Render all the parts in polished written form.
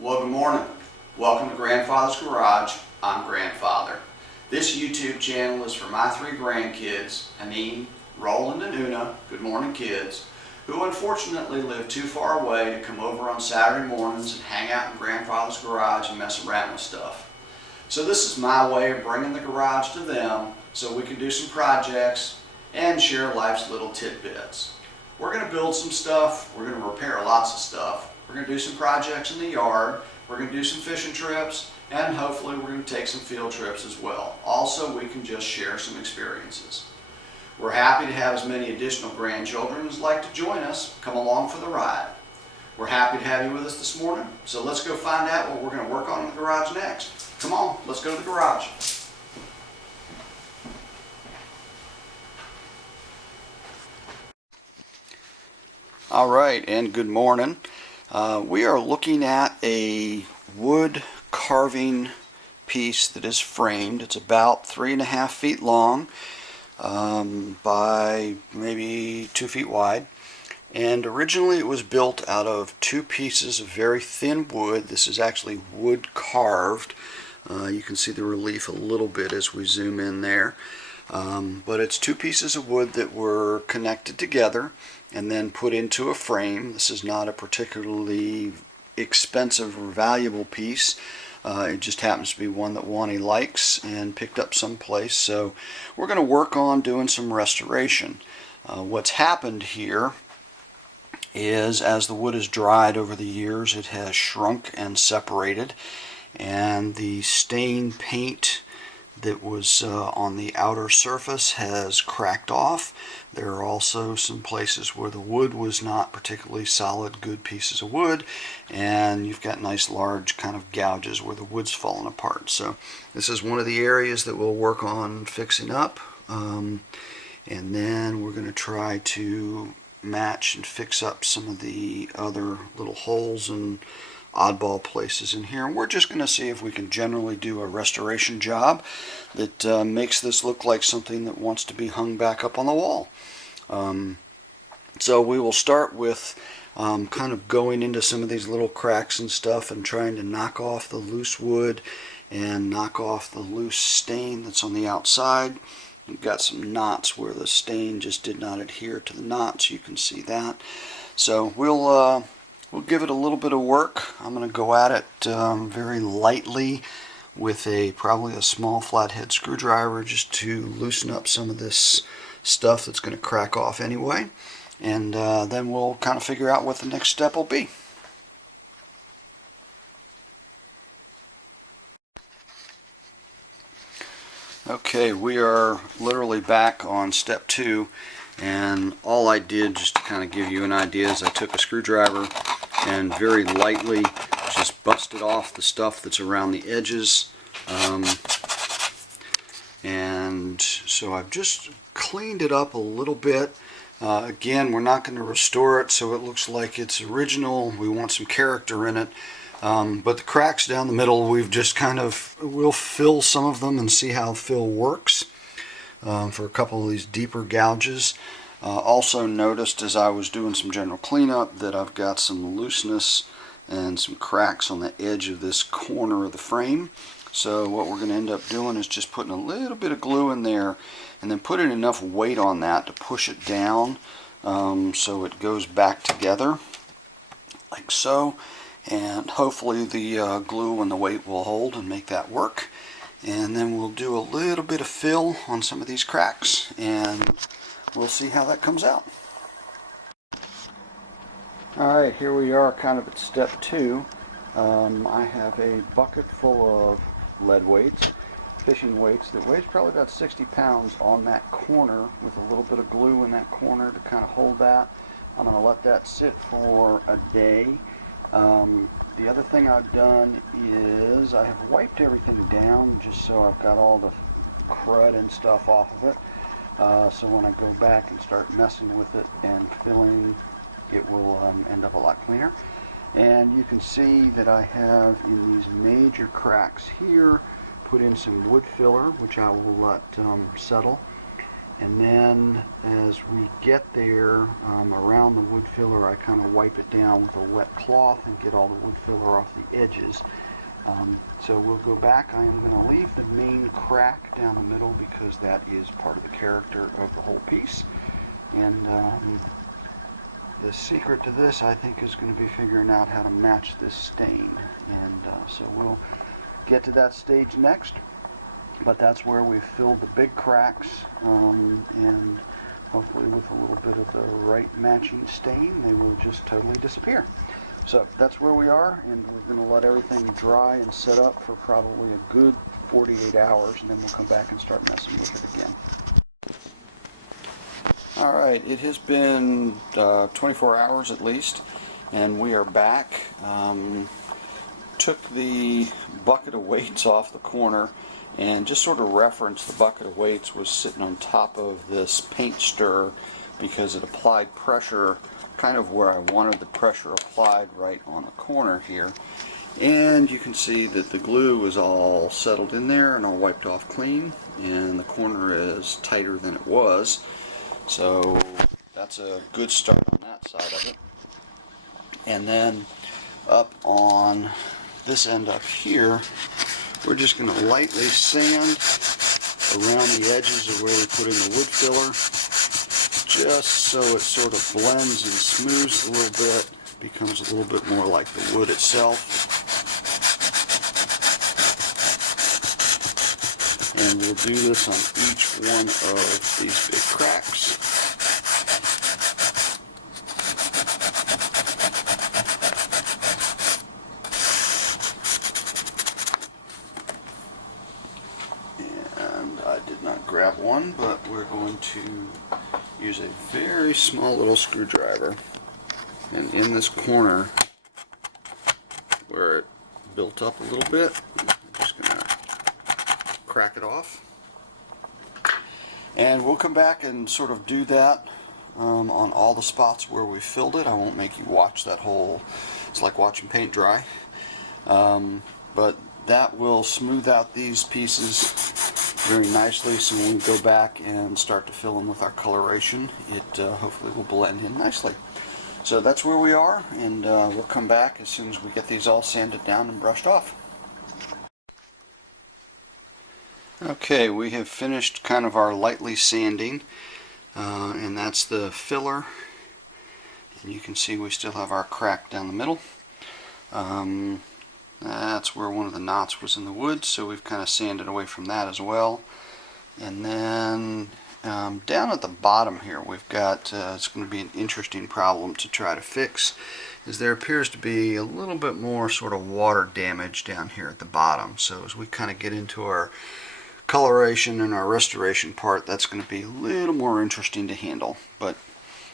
Well, good morning. Welcome to Grandfather's Garage. I'm Grandfather. This YouTube channel is for my three grandkids, Anine, Roland, and Una, good morning kids, who unfortunately live too far away to come over on Saturday mornings and hang out in Grandfather's Garage and mess around with stuff. So this is my way of bringing the garage to them so we can do some projects and share life's little tidbits. We're going to build some stuff, we're going to repair lots of stuff, we're going to do some projects in the yard, we're going to do some fishing trips, and hopefully we're going to take some field trips as well. Also, we can just share some experiences. We're happy to have as many additional grandchildren as like to join us. Come along for the ride. We're happy to have you with us this morning, so let's go find out what we're going to work on in the garage next. Come on, let's go to the garage. All right, and good morning. We are looking at a wood carving piece that is framed. It's about 3.5 feet long by maybe 2 feet wide. And originally it was built out of two pieces of very thin wood. This is actually wood carved. You can see the relief a little bit as we zoom in there. But it's two pieces of wood that were connected together and then put into a frame. This is not a particularly expensive or valuable piece. It just happens to be one that Wani likes and picked up someplace. So we're going to work on doing some restoration. What's happened here is as the wood has dried over the years, it has shrunk and separated, and the stain paint that was on the outer surface has cracked off. There are also some places where the wood was not particularly solid, good pieces of wood, and you've got nice large kind of gouges where the wood's fallen apart. So this is one of the areas that we'll work on fixing up, and then we're going to try to match and fix up some of the other little holes and oddball places in here. And we're just going to see if we can generally do a restoration job that makes this look like something that wants to be hung back up on the wall. So we will start with kind of going into some of these little cracks and stuff and trying to knock off the loose wood and knock off the loose stain that's on the outside. You've got some knots where the stain just did not adhere to the knots. You can see that. So we'll give it a little bit of work. I'm going to go at it very lightly with probably a small flathead screwdriver just to loosen up some of this stuff that's going to crack off anyway. And then we'll kind of figure out what the next step will be. Okay, we are literally back on step 2. And all I did, just to kind of give you an idea, is I took a screwdriver and very lightly just busted off the stuff that's around the edges. And so I've just cleaned it up a little bit. Again, we're not going to restore it so it looks like it's original. We want some character in it. But the cracks down the middle, we've just we'll fill some of them and see how fill works. For a couple of these deeper gouges. Also noticed as I was doing some general cleanup that I've got some looseness and some cracks on the edge of this corner of the frame. So what we're going to end up doing is just putting a little bit of glue in there and then putting enough weight on that to push it down so it goes back together like so. And hopefully the glue and the weight will hold and make that work. And then we'll do a little bit of fill on some of these cracks and we'll see how that comes out. Alright, here we are kind of at step 2. I have a bucket full of lead weights, fishing weights, that weighs probably about 60 pounds on that corner with a little bit of glue in that corner to kind of hold that. I'm going to let that sit for a day. The other thing I've done is I have wiped everything down just so I've got all the crud and stuff off of it. So when I go back and start messing with it and filling, it will end up a lot cleaner. And you can see that I have in these major cracks here put in some wood filler, which I will let settle. And then as we get there, around the wood filler, I kind of wipe it down with a wet cloth and get all the wood filler off the edges. So we'll go back. I am going to leave the main crack down the middle because that is part of the character of the whole piece. And the secret to this, I think, is going to be figuring out how to match this stain. And so we'll get to that stage next. But that's where we've filled the big cracks, and hopefully with a little bit of the right matching stain, they will just totally disappear. So that's where we are, and we're going to let everything dry and set up for probably a good 48 hours, and then we'll come back and start messing with it again. Alright, it has been 24 hours at least, and we are back. Took the bucket of weights off the corner and just sort of referenced the bucket of weights was sitting on top of this paint stir because it applied pressure kind of where I wanted the pressure applied, right on the corner here. And you can see that the glue is all settled in there and all wiped off clean, and the corner is tighter than it was. So that's a good start on that side of it. And then up on this end up here, we're just going to lightly sand around the edges of where we put in the wood filler, just so it sort of blends and smooths a little bit, becomes a little bit more like the wood itself. And we'll do this on each one of these big cracks. I did not grab one, but we're going to use a very small little screwdriver, and in this corner where it built up a little bit, I'm just going to crack it off, and we'll come back and sort of do that on all the spots where we filled it. I won't make you watch that whole, it's like watching paint dry, but that will smooth out these pieces very nicely, so when we go back and start to fill them with our coloration, it hopefully will blend in nicely. So that's where we are, and we'll come back as soon as we get these all sanded down and brushed off. Okay, we have finished kind of our lightly sanding, and that's the filler, and you can see we still have our crack down the middle. That's where one of the knots was in the wood, so we've kind of sanded away from that as well. And then down at the bottom here, we've got, it's going to be an interesting problem to try to fix, is there appears to be a little bit more sort of water damage down here at the bottom. So as we kind of get into our coloration and our restoration part, that's going to be a little more interesting to handle. But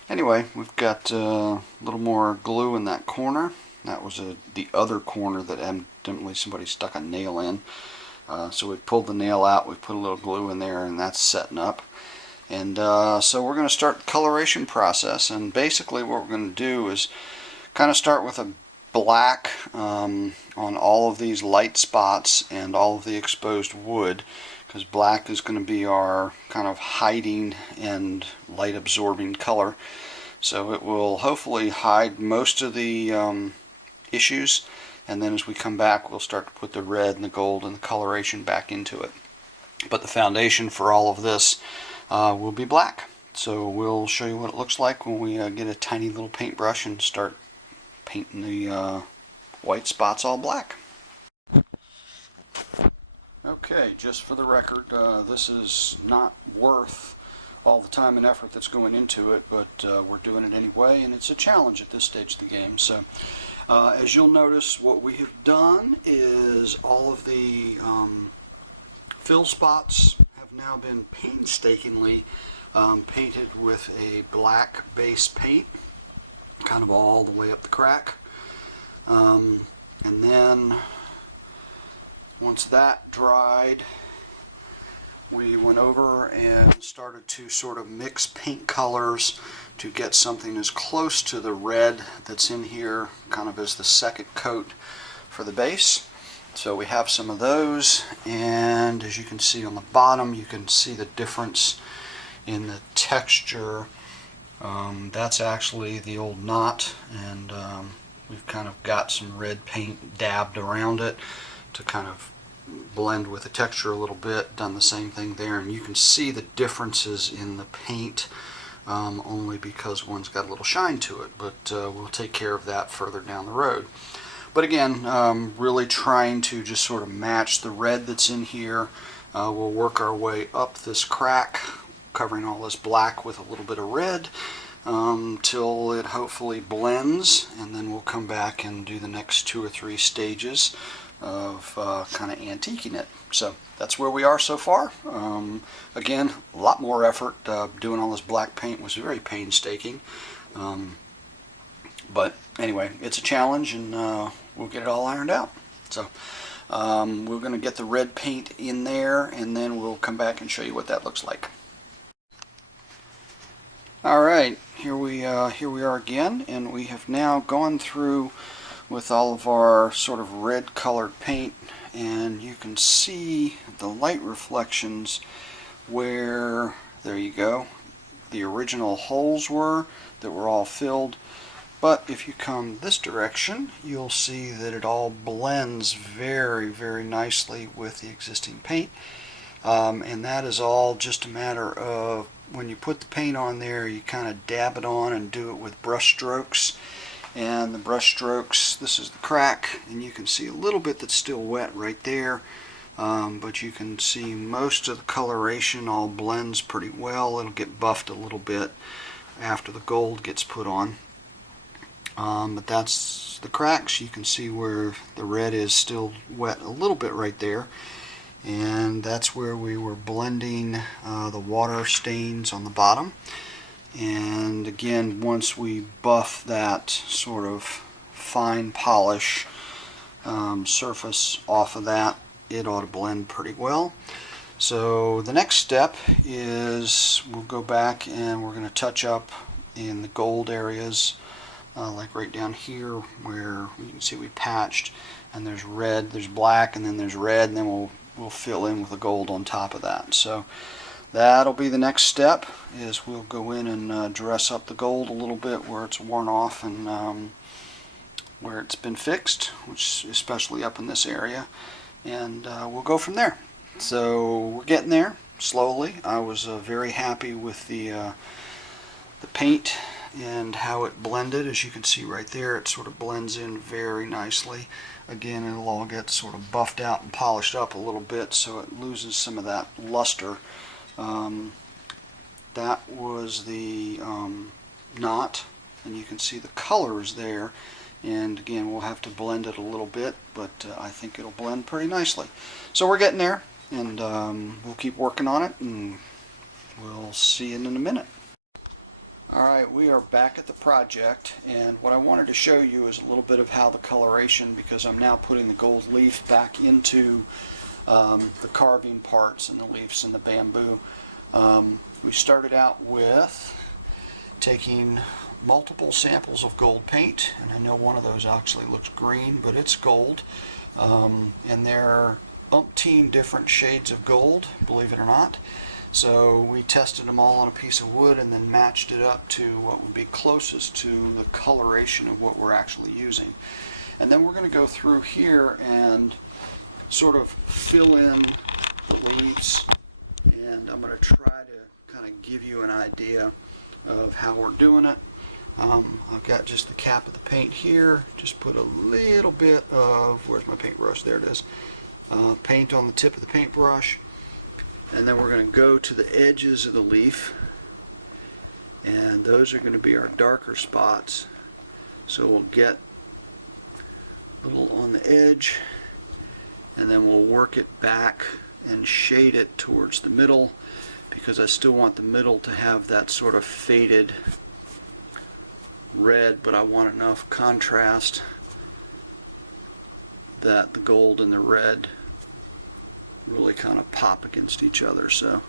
anyway, we've got a little more glue in that corner. That was the other corner that evidently somebody stuck a nail in. So we pulled the nail out, we put a little glue in there, and that's setting up. And so we're going to start the coloration process. And basically what we're going to do is kind of start with a black on all of these light spots and all of the exposed wood, because black is going to be our kind of hiding and light absorbing color. So it will hopefully hide most of the issues, and then as we come back we'll start to put the red and the gold and the coloration back into it. But the foundation for all of this will be black. So we'll show you what it looks like when we get a tiny little paintbrush and start painting the white spots all black. Okay, just for the record, this is not worth all the time and effort that's going into it, but we're doing it anyway, and it's a challenge at this stage of the game. So as you'll notice, what we have done is all of the fill spots have now been painstakingly painted with a black base paint, kind of all the way up the crack. And then once that dried, we went over and started to sort of mix paint colors to get something as close to the red that's in here, kind of as the second coat for the base. So we have some of those, and as you can see on the bottom, you can see the difference in the texture. That's actually the old knot, and we've kind of got some red paint dabbed around it to kind of blend with the texture a little bit. Done the same thing there, and you can see the differences in the paint only because one's got a little shine to it, but we'll take care of that further down the road. But again, really trying to just sort of match the red that's in here. We'll work our way up this crack, covering all this black with a little bit of red, till it hopefully blends, and then we'll come back and do the next 2 or 3 stages of kind of antiquing it. So that's where we are so far. Again, a lot more effort. Doing all this black paint was very painstaking. But anyway, it's a challenge, and we'll get it all ironed out. So we're going to get the red paint in there, and then we'll come back and show you what that looks like. Alright, here we are again, and we have now gone through with all of our sort of red colored paint, and you can see the light reflections where, there you go, the original holes were that were all filled. But if you come this direction, you'll see that it all blends very, very nicely with the existing paint. And that is all just a matter of when you put the paint on there, you kind of dab it on and do it with brush strokes. And the brush strokes, this is the crack, and you can see a little bit that's still wet right there. But you can see most of the coloration all blends pretty well. It'll get buffed a little bit after the gold gets put on. But that's the cracks. You can see where the red is still wet a little bit right there, and that's where we were blending the water stains on the bottom. And again, once we buff that sort of fine polish surface off of that, it ought to blend pretty well. So the next step is we'll go back and we're going to touch up in the gold areas. Like right down here where you can see we patched, and there's red, there's black, and then there's red, and then we'll fill in with the gold on top of that. So that'll be the next step, is we'll go in and dress up the gold a little bit where it's worn off and where it's been fixed, which especially up in this area, and we'll go from there. So we're getting there slowly. I was very happy with the paint and how it blended. As you can see right there, it sort of blends in very nicely. Again, it'll all get sort of buffed out and polished up a little bit so it loses some of that luster. That was the knot, and you can see the colors there, and again we'll have to blend it a little bit, but I think it'll blend pretty nicely. So we're getting there, and we'll keep working on it, and we'll see you in a minute. Alright, we are back at the project, and what I wanted to show you is a little bit of how the coloration, because I'm now putting the gold leaf back into the carving parts and the leaves and the bamboo. We started out with taking multiple samples of gold paint, and I know one of those actually looks green, but it's gold. And there are umpteen different shades of gold, believe it or not. So we tested them all on a piece of wood and then matched it up to what would be closest to the coloration of what we're actually using. And then we're going to go through here and sort of fill in the leaves, and I'm going to try to kind of give you an idea of how we're doing it. I've got just the cap of the paint here, just put a little bit of, where's my paintbrush, there it is, paint on the tip of the paintbrush. And then we're going to go to the edges of the leaf, and those are going to be our darker spots. So we'll get a little on the edge, and then we'll work it back and shade it towards the middle, because I still want the middle to have that sort of faded red, but I want enough contrast that the gold and the red really kind of pop against each other. So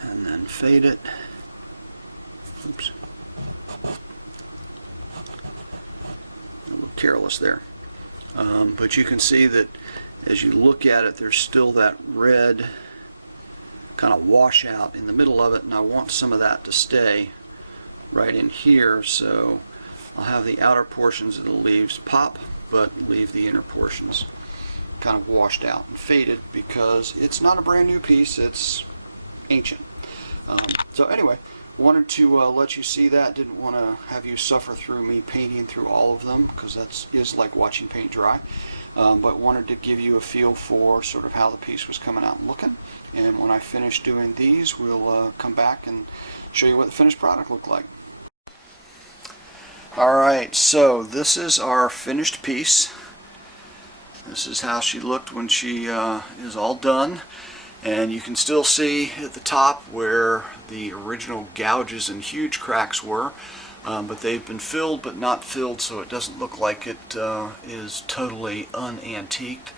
and then fade it. Oops, a little careless there. But you can see that as you look at it, there's still that red kind of washout in the middle of it, and I want some of that to stay right in here, so I'll have the outer portions of the leaves pop, but leave the inner portions kind of washed out and faded, because it's not a brand new piece, it's ancient. So anyway, wanted to let you see that. Didn't want to have you suffer through me painting through all of them, because that is like watching paint dry. But wanted to give you a feel for sort of how the piece was coming out and looking. And when I finish doing these, we'll come back and show you what the finished product looked like. Alright, so this is our finished piece. This is how she looked when she is all done. And you can still see at the top where the original gouges and huge cracks were, but they've been filled but not filled, so it doesn't look like it is totally unantiqued.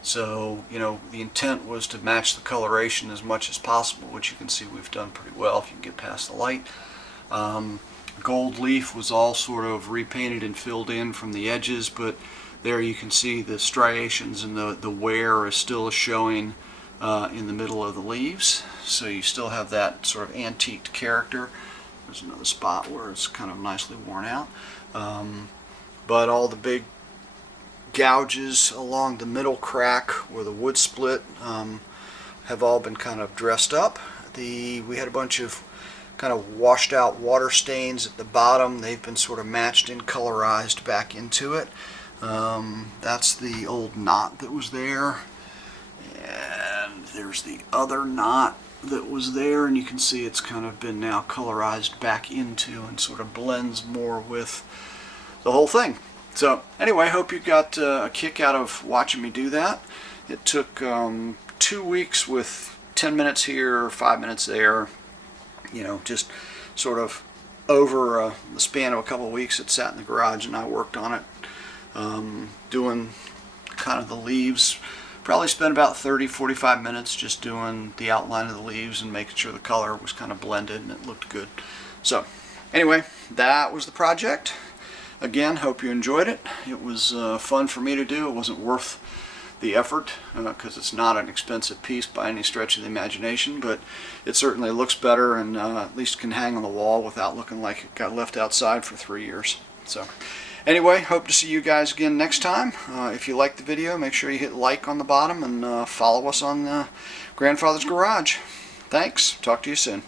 So, you know, the intent was to match the coloration as much as possible, which you can see we've done pretty well if you can get past the light. Gold leaf was all sort of repainted and filled in from the edges, but there you can see the striations and the wear is still showing in the middle of the leaves, so you still have that sort of antiqued character. There's another spot where it's kind of nicely worn out, but all the big gouges along the middle crack where the wood split have all been kind of dressed up. We had a bunch of kind of washed out water stains at the bottom. They've been sort of matched and colorized back into it. That's the old knot that was there. And there's the other knot that was there, and you can see it's kind of been now colorized back into and sort of blends more with the whole thing. So anyway, I hope you got a kick out of watching me do that. It took 2 weeks with 10 minutes here, 5 minutes there, you know, just sort of over the span of a couple of weeks. It sat in the garage and I worked on it, doing kind of the leaves. Probably spent about 30-45 minutes just doing the outline of the leaves and making sure the color was kind of blended and it looked good. So anyway, that was the project. Again, hope you enjoyed it. It was fun for me to do. It wasn't worth the effort because it's not an expensive piece by any stretch of the imagination, but it certainly looks better and at least can hang on the wall without looking like it got left outside for 3 years. So anyway, hope to see you guys again next time. If you liked the video, make sure you hit like on the bottom and follow us on Grandfather's Garage. Thanks. Talk to you soon.